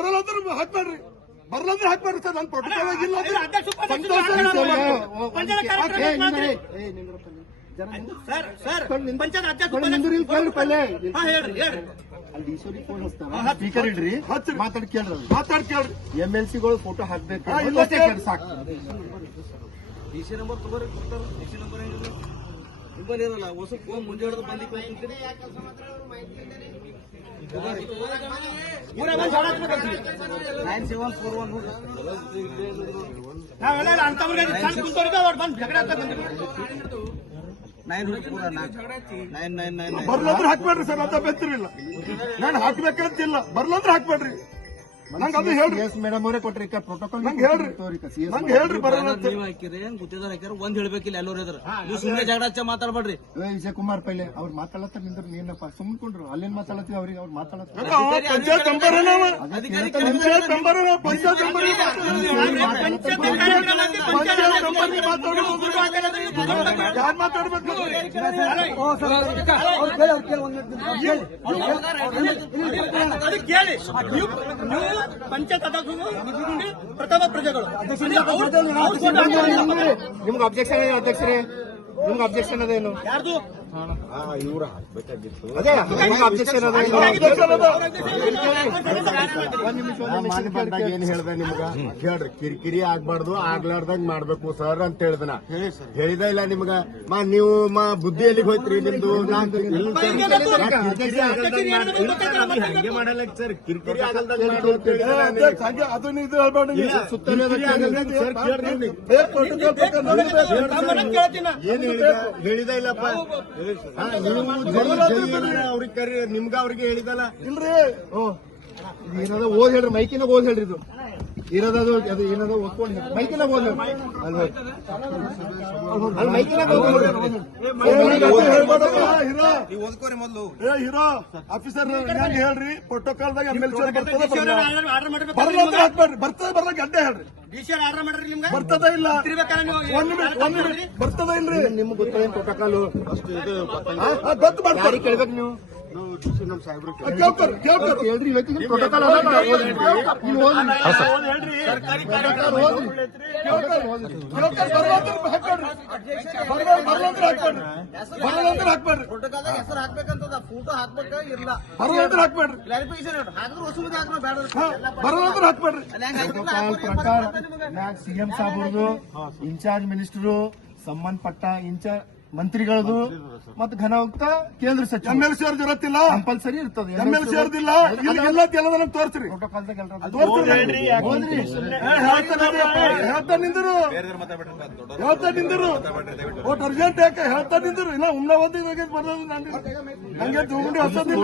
ಹಾಕ್ಬೇಡ್ರಿ, ಬರ್ಲಂದ್ರೆ ಹಾಕ್ಬೇಡ್ರಿ sir. ನನ್ protocol ಆಗಿಲ್ಲ speaker ಇಡ್ರಿ, ಮಾತಾಡ್ ಕೇಳ್ರಿ, MLC ಗಳು ಫೋಟೋ ಹಾಕ್ಬೇಕು ಸಾಕು. DC ನಂಬರ್ ತಗೋರಿ, ಕೊಡ್ತಾರ DC ನಂಬರ್ ನಿಮ್ಮಲ್ಲಿ ಇರಲ್ಲ. ಹೊಸ ಫೋನ್ ಮುಂಜೆ ಹಿಡಿದು ಬಂದಿತ್ತು ಬರ್ಲಂದ್ರೆ ಹಾಕ್ಬೇಡ್ರಿ ಸರ್. ಅಂತ ಬೆತ್ತರಿಲ್ಲ, ನಾನು ಹಾಕ್ಬೇಕಂತಿಲ್ಲ. ಬರ್ಲಂದ್ರೆ ಹಾಕ್ಬೇಡ್ರಿ. ನಂಗೆ ಅದು ಹೇಳ್ರಿ ಮೇಡಮ್ ಅವರೇ ಕೊಟ್ರಿ ಪ್ರೋಟೋಕಾಲ್. ನಂಗೆ ಹೇಳ್ರಿ, ನಂಗೆ ಹೇಳ್ರಿ. ಬರಲ್ಲ ನೀವು ಹಾಕಿರಿ, ಗುತ್ತಿದಾರ ಹಾಕ್ಯಾರ, ಒಂದ್ ಹೇಳ್ಬೇಕಿಲ್ಲ. ಎಲ್ಲರೂ ಇದ್ರ ನೀವು ಸುಮ್ಮನೆ ಜಗಳ ಹಚ್ಚ ಮಾತಾಡ್ಬೇಡ್ರಿ. ವಿಜಯ್ ಕುಮಾರ್ ಪೈಲೆ ಅವ್ರು ಮಾತಾಡತ್ತ ನಿಂದ್ರ ನೀನಪ್ಪ ಸುಮ್ಕೊಂಡ್ರು. ಅಲ್ಲೇನ್ ಮಾತಾಡತ್ತೀವಿ ಅವ್ರಿಗೆ, ಅವ್ರು ಮಾತಾಡತ್ತ ಪಂಚಾಯತ್ ನಂಬರ್ ಯಾರು ಮಾತಾಡ್ಬೇಕು? ಕೇಳಿ, ಪಂಚಾಯತ್ ಪ್ರಥಮ ಪ್ರಜೆಗಳು ನಿಮ್ಗೆ ಅಬ್ಜೆಕ್ಷನ್ ಏನು ಅಧ್ಯಕ್ಷರೇ? ನಿಮ್ಗೆ ಅಬ್ಜೆಕ್ಷನ್ ಅದೇನು? ಯಾರ್ದು ಇವ್ರ ಹಾಕ್ಬೇಕಾಗಿತ್ತು. ಅದೇ ಅಬ್ಜೆಕ್ಷನ್ ಅದೇನು? ಬಂದಾಗ ಏನ್ ಹೇಳ್ದೆ ನಿಮ್ಗ? ಹೇಳ್ರಿ, ಕಿರಿಕಿರಿ ಆಗ್ಬಾರ್ದು, ಆಗ್ಲಾರ್ದಂಗ್ ಮಾಡ್ಬೇಕು ಸರ್ ಅಂತ ಹೇಳ್ದನ. ಹೇಳಿದ ಇಲ್ಲ ನಿಮ್ಗ? ನೀವು ಬುದ್ಧಿ ಎಲ್ಲಿಗೆ ಹೋಯ್ತ್ರಿ ನಿಮ್ದು? ಹಂಗೆ ಮಾಡಲ್ಲ ಸರ್, ಕಿರಿಕಿರಿ ಆಗಲ್ದಾಗ ಏನ್ ಹೇಳಿದ ಇಲ್ಲಪ್ಪ. ಅವ್ರಿಗೆ ಕರಿ, ನಿಮ್ಗ ಅವ್ರಿಗೆ ಹೇಳಿದಲ್ಲ ಇಲ್ರಿ. ಏನದ ಓದ್ ಹೇಳ್ರಿ, ಮೈಕಿನಾಗ ಓದ್ ಹೇಳ್ರಿ. ಇದು ಇರೋದದು ಅದು ಏನದ ಓದ್ಕೊಂಡು ಮೈಕಿನಾಗ ಓದ್ ಹೇಳ್ರಿ. ಅಲ್ಲಿ ಮೈಕಿನಾಗ ಓದ್ಕೋರಿ ಮೊದಲು. ಹೀರೋ ಆಫೀಸರ್ ಹೆಂಗ್ ಹೇಳ್ರಿ, ಪ್ರೋಟೋಕಾಲ್ದಾಗ MLC ಆರ್ಡರ್ ಬರ್ಲಂದ್ರೆ ಹಾಕ್ಬೇಡ್ರಿ. ಬರ್ತದ ಬರ್ಲ ಗಡ್ಡೆ ಹೇಳ್ರಿ. DC ಆರ್ಡರ್ ಮಾಡ್ರಿ. ನಿಮ್ಗೆ ಬರ್ತದ ಇಲ್ಲ, ಬರ್ತದ ಇಲ್ರಿ. ನಿಮ್ಗೆ ಗೊತ್ತ ಪ್ರೋಟೋಕಾಲ್ ಅಷ್ಟು ಇದು ಗೊತ್ತು ಮಾಡ್ತಾರೆ. ಕೇಳ್ಬೇಕು ನೀವು. ಕೇಳ್ತಾರೆ ಹೇಳ್ರಿ, ಇವತ್ತಿನ ಪ್ರೋಟೋಕಾಲ್ ಬರ್ಲಂದ್ರೆ ಹಾಕ್ಬೇಡ್ರಿ. ಪ್ರೋಟೋಕಾಲ್ದಾಗ ಹೆಸರು ಹಾಕ್ಬೇಕಂತದ, ಫೋಟೋ ಹಾಕ್ಬೇಕ ಇರ್ಲ. ಬರ್ಲಂದ್ರೆ ಹಾಕ್ಬೇಡ್ರಿ. ಕ್ಲಾರಿಫಿಕೇಶನ್ ಹಾಕಿದ್ರೆ ವಸೂಲಿ ಹಾಕ್ರ ಬೇಡ. ಬರ್ಲಂದ್ರೆ ಹಾಕ್ಬೇಡ್ರಿ. ಪ್ರೋಟೋಕಾಲ್ ಪ್ರಕಾರ CM ಸಾಹೇಬ್ರದು, ಇನ್ಚಾರ್ಜ್ ಮಿನಿಸ್ಟರು, ಸಂಬಂಧಪಟ್ಟ ಇನ್ಚಾರ್ಜ್ ಮಂತ್ರಿಗಳದು ಮತ್ತು ಘನಯುಕ್ತ ಕೇಂದ್ರ ಸಚಿವ MLC ಅವ್ರದ್ದು ಇರತ್ತಿಲ್ಲ, ಕಂಪಲ್ಸರಿ ಇರ್ತದೆ. MLC ಅವ್ರದಿಲ್ಲ. ಎಲ್ಲ ತೋರ್ಸ್ರಿ, ಹೇಳ್ತಾ ನಿಂದರು ಒಟ್ಟು ಅರ್ಜೆಂಟ್ ಯಾಕೆ ಹೇಳ್ತಾ ನಿಂದರು. ಇಲ್ಲ ಉಮ್ನ ಓದಿ ಬರೋದು ನಂಗೆ ತಗೊಂಡು ಹೊಸದಿಲ್ಲ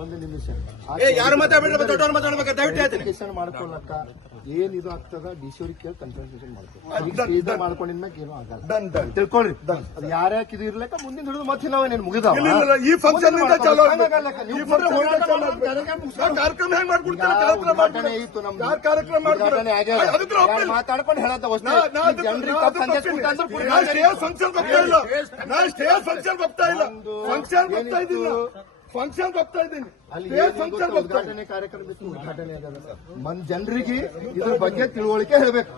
ಒಂದು ನಿಮಿಷ ಯಾರು ಮಾತಾಡ್ಬೇಡ್ರಿ, ದೊಡ್ಡವ್ರು ಮಾತಾಡ್ಬೇಕು. ದಯವಿಟ್ಟು ಮಾಡ್ಕೊಳಕ್ಕ ಏನ್ ಇದು ಆಗ್ತದ DC ಅವ್ರಿಗೆ ಕೇಳಿ ಕನ್ಸಲ್ಟೇಷನ್ ಮಾಡ್ತೀವಿ. ಮಾಡ್ಕೊಂಡಿದ್ಮ್ಯಾಗ ಏನೋ ಆಗಲ್ಲ ತಿಳ್ಕೊಳ್ರಿ. ಅದು ಯಾರ್ಯಾಕೆ ಇದು ಇರ್ಲಕ್ಕ ಮುಂದಿನ ಹಿಡಿದು ಮತ್ತೆ ನಾವೇನೇನು ಮುಗಿದಾವ ಈ ಫಂಕ್ಷನ್ ಕಾರ್ಯಕ್ರಮ ಹೆಂಗ್ ಮಾಡ್ಕೊಡ್ತಾರೆ? ಇತ್ತು ನಮ್ದು ಕಾರ್ಯಕ್ರಮ ಮಾತಾಡ್ಕೊಂಡು ಹೇಳತ್ತ ಜನರಿಗೆ ಫಂಕ್ಷನ್ ಹೋಗ್ತಾ ಇದ್ದೀನಿ. ಉದ್ಘಾಟನೆ ಕಾರ್ಯಕ್ರಮ ಇತ್ತು, ಉದ್ಘಾಟನೆ ಜನರಿಗೆ ಇದ್ರ ಬಗ್ಗೆ ತಿಳುವಳಿಕೆ ಹೇಳ್ಬೇಕು.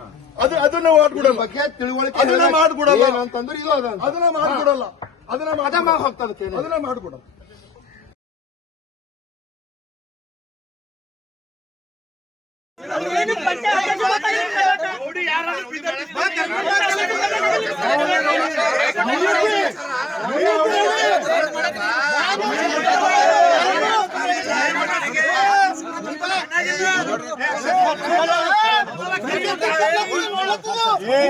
ಅದನ್ನ ಮಾಡ್ಕೊಡಲ್ಲ, ಬಗ್ಗೆ ತಿಳುವಳಿಕೆ ಅದನ್ನ ಮಾಡ್ಕೊಡಲ್ಲ ಅಂತಂದ್ರೆ ಇದು ಅದನ್ನ ಮಾಡ್ಕೊಡಲ್ಲ, ಅದನ್ನ ಹೋಗ್ತದೆ, ಅದನ್ನ ಮಾಡ್ಕೊಡಲ್ಲ. ಏ